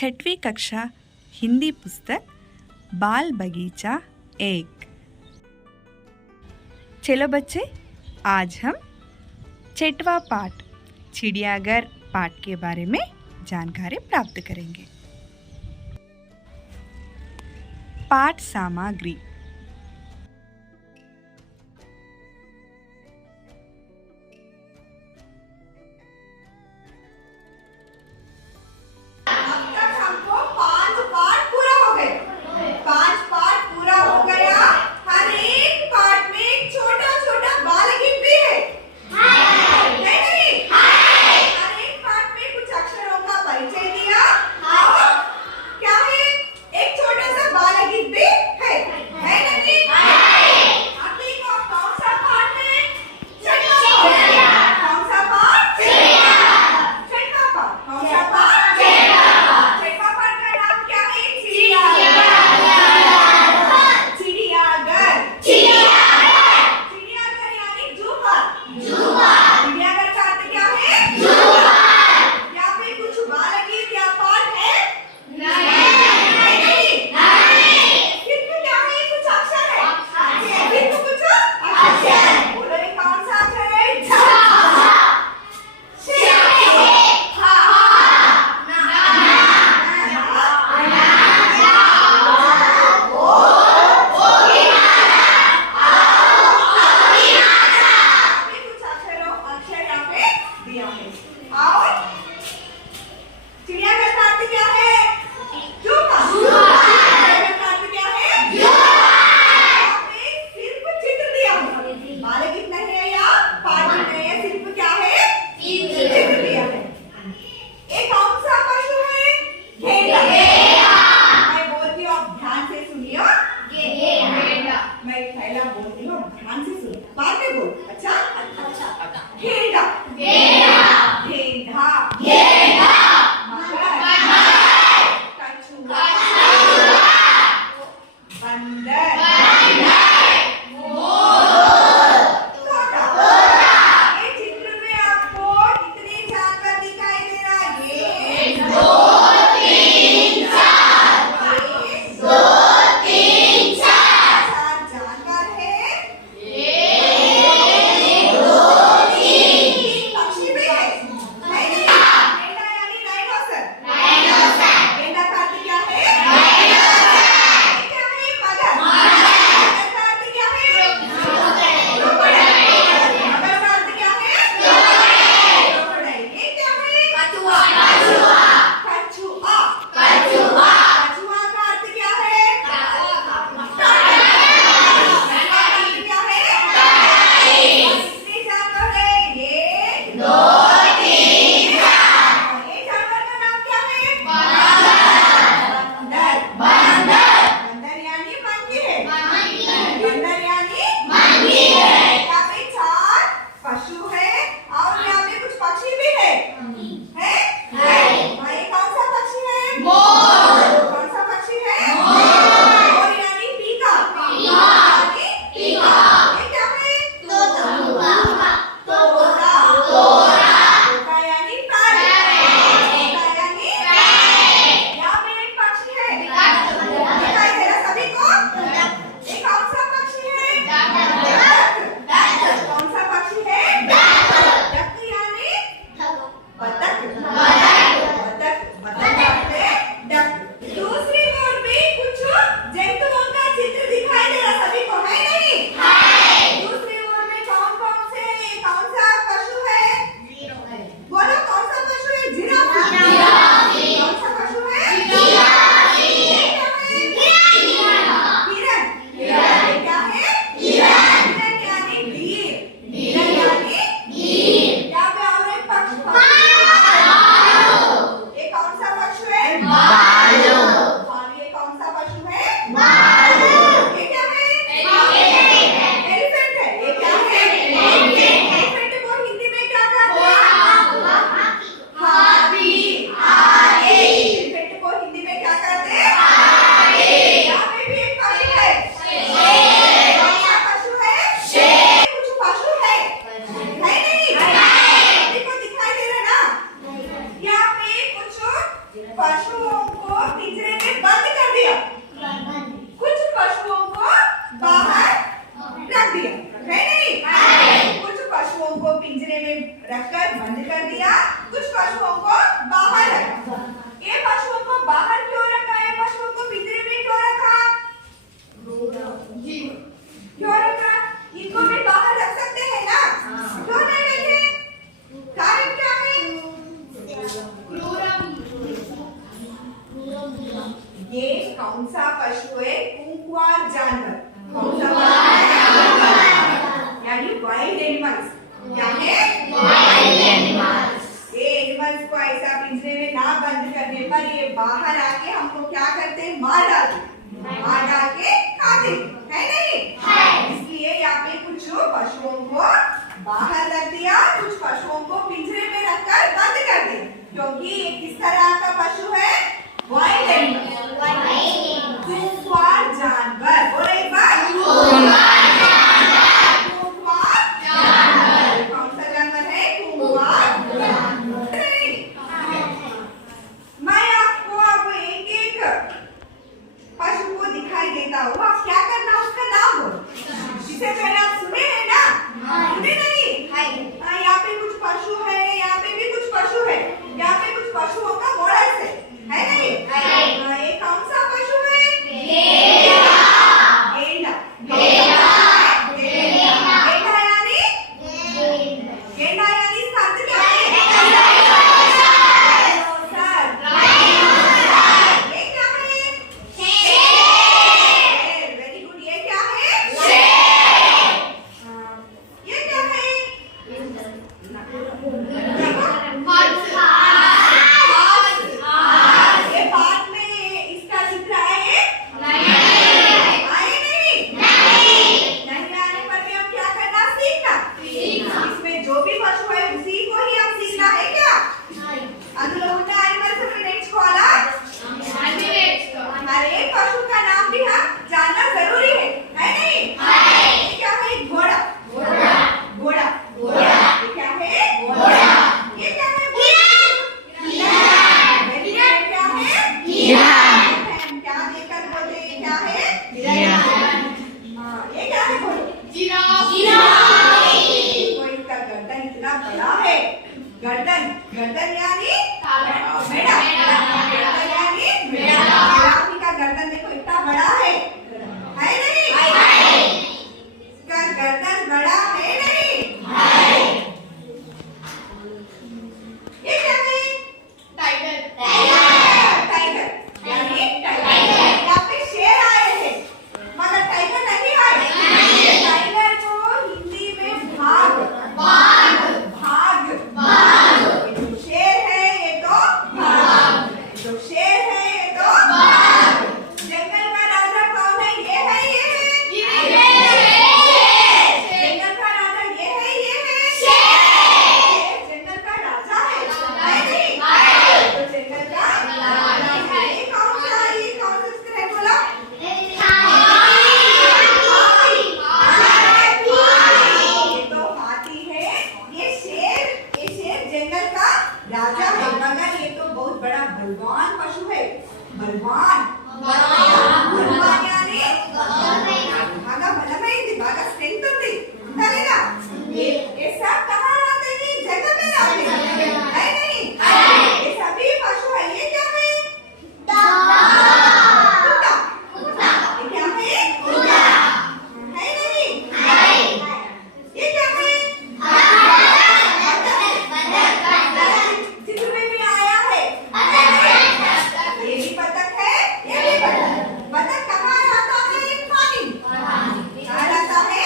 छठवीं कक्षा हिंदी पुस्तक बाल बगीचा 1। चलो बच्चे, आज हम छठवां पाठ चिड़ियाघर पाठ के बारे में जानकारी प्राप्त करेंगे। पाठ सामग्री। दिया, है नहीं? कुछ पशुओं को पिंजरे में रखकर बंद कर दिया, कुछ पशुओं को बाहर रखा। ये पशुओं को बाहर क्यों रखा है? पशुओं को पिंजरे में क्यों रखा? क्यों रखा? इनको भी बाहर रख सकते हैं ना? क्यों नहीं रखे? कारण क्या है? ये कौन सा पशु है? कुंकवार जानवर। कौन सा यानी वाइल्ड एनिमल्स। क्या है? Wild animals. ये एनिमल्स को ऐसा पिंजरे में ना बंद करने पर ये बाहर आके हमको क्या करते हैं? मार डाल के खाते है नहीं? इसलिए यहाँ पे कुछ पशुओं को बाहर रख दिया, कुछ पशुओं को पिंजरे में रखकर बंद कर दिया, क्योंकि ये किस तरह का पशु है? वाइल्ड एनिमल, खूंखार जानवर। बोलो एक बार, खूंखार जानवर। कौन सा जानवर है? खूंखार जानवर। मैं आपको अब एक पशु को दिखाई देता हूँ, आप क्या करना, उसका नाम बोलो। जिसे पहले आप सुने हैं ना? सुने नहीं? यहाँ पे कुछ पशु है, यहाँ पे भी कुछ पशु है, यहाँ पे कुछ पशुओं का मॉडल है नहीं? ये कौन सा पशु है? गेंडा। गेंडा यानी इसका अर्थ क्या है? ये क्या है? Very good. ये क्या है? ये क्या है? ये बात में इसका चित्र आए? आए नहीं? नहीं आने पर भी हम क्या करना? सीखना। इसमें जो भी पशु है उसी को ही हम सीखना है क्या? అందులో ఉన్న animals అన్ని నేర్చుకోవాలా? हर एक पशु का नाम भी हम जानना जरूरी है नहीं? ये क्या है? घोड़ा। ये क्या है? ये क्या है? क्या है? क्या देखकर बोलते हैं? क्या है? ये क्या है? बोलो। तो इसका गर्दन इतना बड़ा है। गर्दन यानी मेढ़ा। गर्दन यानी जिराफ का गर्दन देखो इतना बड़ा है नहीं? इसका गर्दन बड़ा है नहीं? ये क्या है? टाइगर यानी यहाँ पे शेर आए हैं, मगर टाइगर नहीं आए। टाइगर को हिंदी में भाग। ये जो शेर है ये तो भाग। जो शेर है ये तो भाग। जंगल का राजा कौन है? ये है। जंगल का राजा ये है। जंगल का राजा है नहीं? तो जंगल का राजा है। ये कौन सा चित्र है? बोला। ये तो हाथी है। ये शेर जंगल का राजा है, मगर ये तो बहुत बड़ा बलवान पशु है। बलवान यानी बागा बलమైంది, बागा स्ट्रेंथ ఉంది అంతేనా? ये सब कहाँ रहते हैं? जंगल में रहते हैं है नहीं? ये सभी पशु है। ये क्या है? कुत्ता। ये क्या है? है नहीं? ये क्या है? चित्र में भी आया है। ये भी बतख है, ये भी बतख। बतख कहाँ रहता है? पानी। कहाँ रहता है?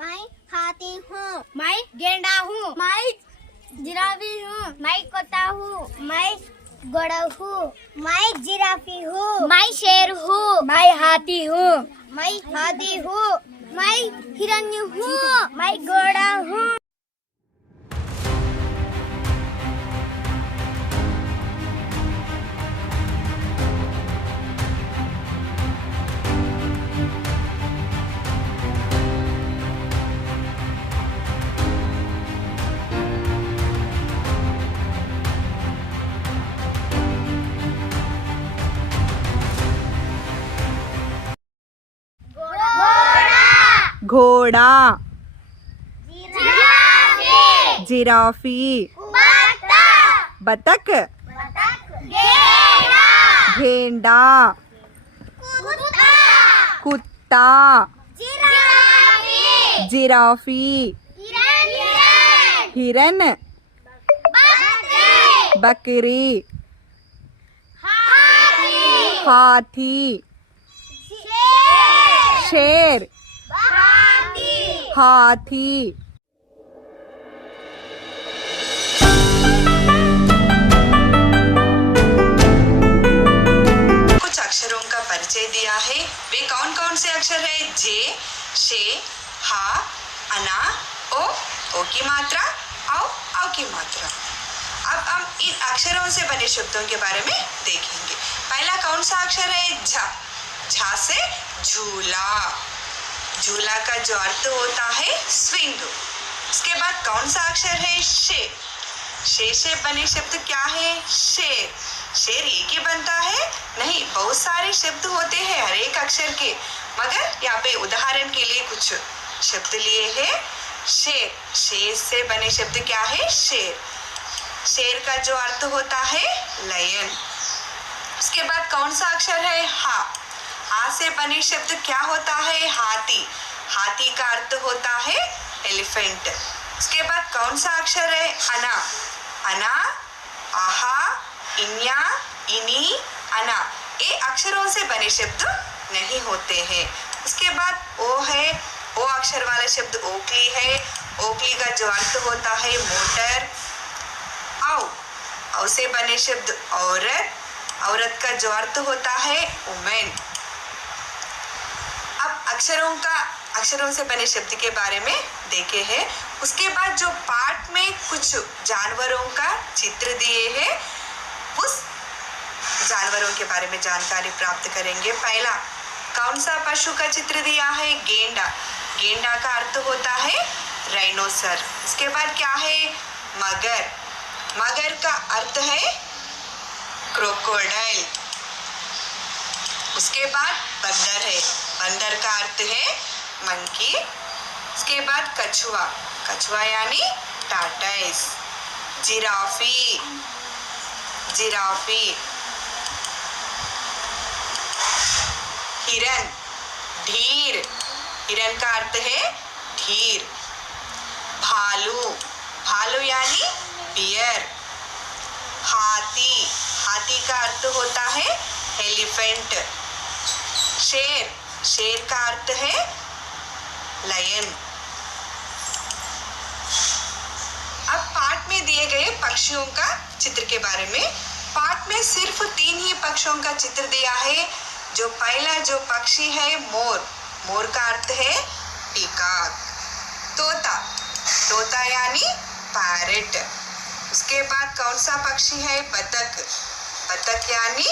मैं हाथी हूँ। मैं गेंडा हूँ। मैं जिराफी हूँ। मैं कोता हूँ। मैं घोड़ा हूँ। मैं जिराफी हूँ। मैं शेर हूँ। मैं हाथी हूँ। मैं हाथी हूँ। मैं हिरण्य हूँ। मैं घोड़ा हूँ। घोड़ा, जिराफी, बतख, गेंडा, कुत्ता, जिराफी, हिरन, बकरी, हाथी, शेर, हाथी। कुछ अक्षरों का परिचय दिया है। वे कौन कौन से अक्षर है? जे, शे, हा, अना, ओ की मात्रा, औ की मात्रा। अब हम इन अक्षरों से बने शब्दों के बारे में देखेंगे। पहला कौन सा अक्षर है? झा। झा से झूला। झूला का जो अर्थ होता है स्विंग। उसके बाद कौन सा अक्षर है? शे। शे से बने शब्द क्या है? शेर। शेर एक ही बनता है? नहीं, बहुत सारे शब्द होते हैं हर एक अक्षर के, मगर यहाँ पे उदाहरण के लिए कुछ शब्द लिए हैं। शेर, शेर से बने शब्द क्या है? शेर। शेर का जो अर्थ होता है लायन। उसके बाद कौन सा अक्षर है? हा। हा से बने शब्द क्या होता है? हाथी। हाथी का अर्थ होता है एलिफेंट। उसके बाद कौन सा अक्षर है? अना। अना, आहा, इन्या, इनी, अना, ये अक्षरों से बने शब्द नहीं होते हैं। उसके बाद ओ है। ओ अक्षर वाला शब्द ओखली है। ओखली का जो अर्थ होता है मोटर। औ से बने शब्द औरत। औरत का जो अर्थ होता है वुमेन। अब अक्षरों से बने शब्द के बारे में देखे हैं। उसके बाद जो पाठ में कुछ जानवरों का चित्र दिए हैं, उस जानवरों के बारे में जानकारी प्राप्त करेंगे। पहला कौन सा पशु का चित्र दिया है? गेंडा। गेंडा का अर्थ होता है राइनोसर। इसके बाद क्या है? मगर। मगर का अर्थ है क्रोकोडाइल। उसके बाद बंदर है। बंदर का अर्थ है मंकी। उसके बाद कछुआ। कछुआ यानी टार्टाइस। जिराफी। जिराफी। हिरन। ढीर। हिरन का अर्थ है ढीर। भालू। भालू यानी बियर। हाथी। हाथी का अर्थ होता है एलिफेंट। शेर। शेर का अर्थ है लायन। अब पाठ में दिए गए पक्षियों का चित्र के बारे में। पाठ में सिर्फ 3 ही पक्षियों का चित्र दिया है। जो पहला जो पक्षी है मोर। मोर का अर्थ है पीकॉक। तोता। तोता यानी पैरट। उसके बाद कौन सा पक्षी है? बतख। बतख यानी